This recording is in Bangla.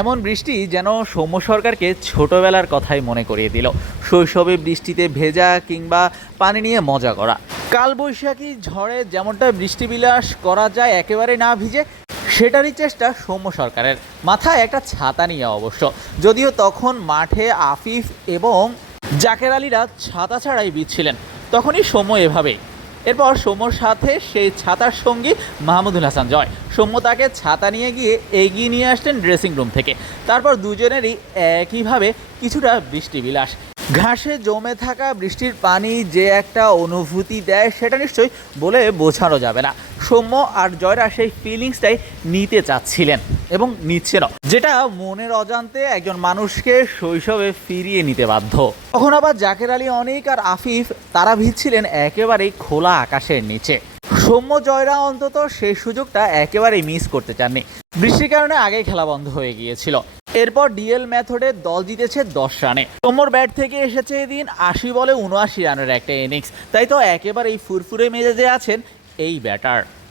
এমন বৃষ্টি যেন সৌম্য সরকারকে ছোটবেলার কথাই মনে করিয়ে দিল। শৈশবে বৃষ্টিতে ভেজা কিংবা পানি নিয়ে মজা করা। কালবৈশাখী ঝড়ে যেমনটা বৃষ্টি বিলাস করা যায় একেবারে না ভিজে, সেটারই চেষ্টা সৌম্য সরকারের। মাথায় একটা ছাতা নিয়ে অবশ্য। যদিও তখন মাঠে আফিফ এবং জাকের আলীরা ছাতা ছাড়াই বিচ্ছিলেন, তখনই সৌম্য এভাবেই এরপর সৌম্যর সাথে সেই ছাতার সঙ্গী মাহমুদুল হাসান জয়। সৌম্য তাকে ছাতা নিয়ে গিয়ে এগিয়ে নিয়ে আসলেন ড্রেসিং রুম থেকে। তারপর দুজনেরই একইভাবে কিছুটা বৃষ্টি বিলাস ঘাসে জমে থাকা বৃষ্টির পানি যে একটা অনুভূতি দেয়, সেটা নিশ্চয়ই বলে বোঝানো যাবে না। সৌম্য আর জয়রা সেই ফিলিংসটাই নিতে চাচ্ছিলেন এবং নিচ্ছেন যেটা মনের অজান্তে একজন মানুষকে শৈশবে ফিরিয়ে নিতে বাধ্য। তখন আবার জাকের আলী অনেক আর আফিফ তারা ভিজছিলেন একেবারেই খোলা আকাশের নিচে। সৌম্য, জয়রা অন্তত সেই সুযোগটা একেবারেই মিস করতে চাননি। বৃষ্টির কারণে আগেই খেলা বন্ধ হয়ে গিয়েছিল। এরপর ডিএল মেথডে দল জিতেছে দশ রানে। সৌম্যর ব্যাট থেকে এসেছে এদিন আশি বলে উনআশি রানের একটা ইনিংস তাই তো একেবারেই ফুরফুরে মেজাজে আছেন এই ব্যাটার